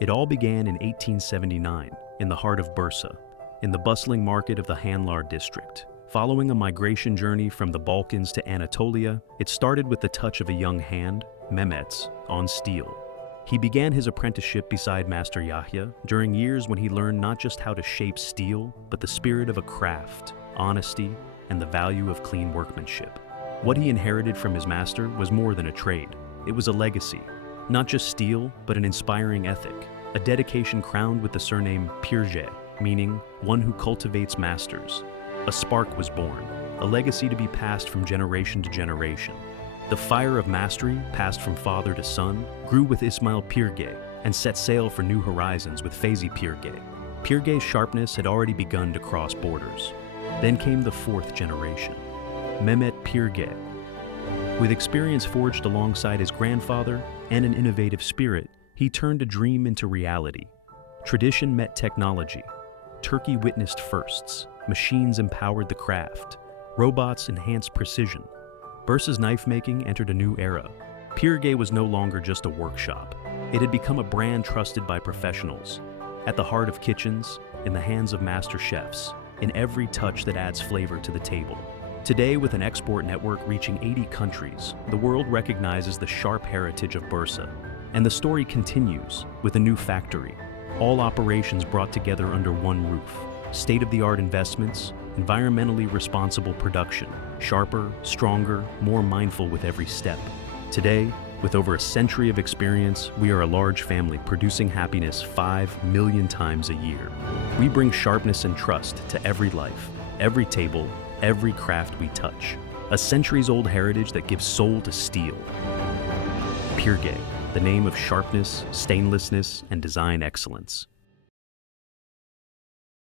It all began in 1879, in the heart of Bursa, in the bustling market of the Hanlar district. Following a migration journey from the Balkans to Anatolia, it started with the touch of a young hand, Mehmet's, on steel. He began his apprenticeship beside Master Yahya during years when he learned not just how to shape steel, but the spirit of a craft, honesty, and the value of clean workmanship. What he inherited from his master was more than a trade. It was a legacy. Not just steel, but an inspiring ethic. A dedication crowned with the surname Pirge, meaning one who cultivates masters. A spark was born, a legacy to be passed from generation to generation. The fire of mastery, passed from father to son, grew with Ismail Pirge and set sail for new horizons with Feyzi Pirge. Pirge's sharpness had already begun to cross borders. Then came the fourth generation, Mehmet Pirge. With experience forged alongside his grandfather and an innovative spirit, he turned a dream into reality. Tradition met technology. Turkey witnessed firsts. Machines empowered the craft. Robots enhanced precision. Bursa's knife-making entered a new era. Pirge was no longer just a workshop. It had become a brand trusted by professionals. At the heart of kitchens, in the hands of master chefs, in every touch that adds flavor to the table. Today, with an export network reaching 80 countries, the world recognizes the sharp heritage of Bursa. And the story continues with a new factory. All operations brought together under one roof. State-of-the-art investments, environmentally responsible production, sharper, stronger, more mindful with every step. Today, with over a century of experience, we are a large family producing happiness 5 million times a year. We bring sharpness and trust to every life, every table, every craft we touch. A centuries-old heritage that gives soul to steel. Pirge, the name of sharpness, stainlessness, and design excellence.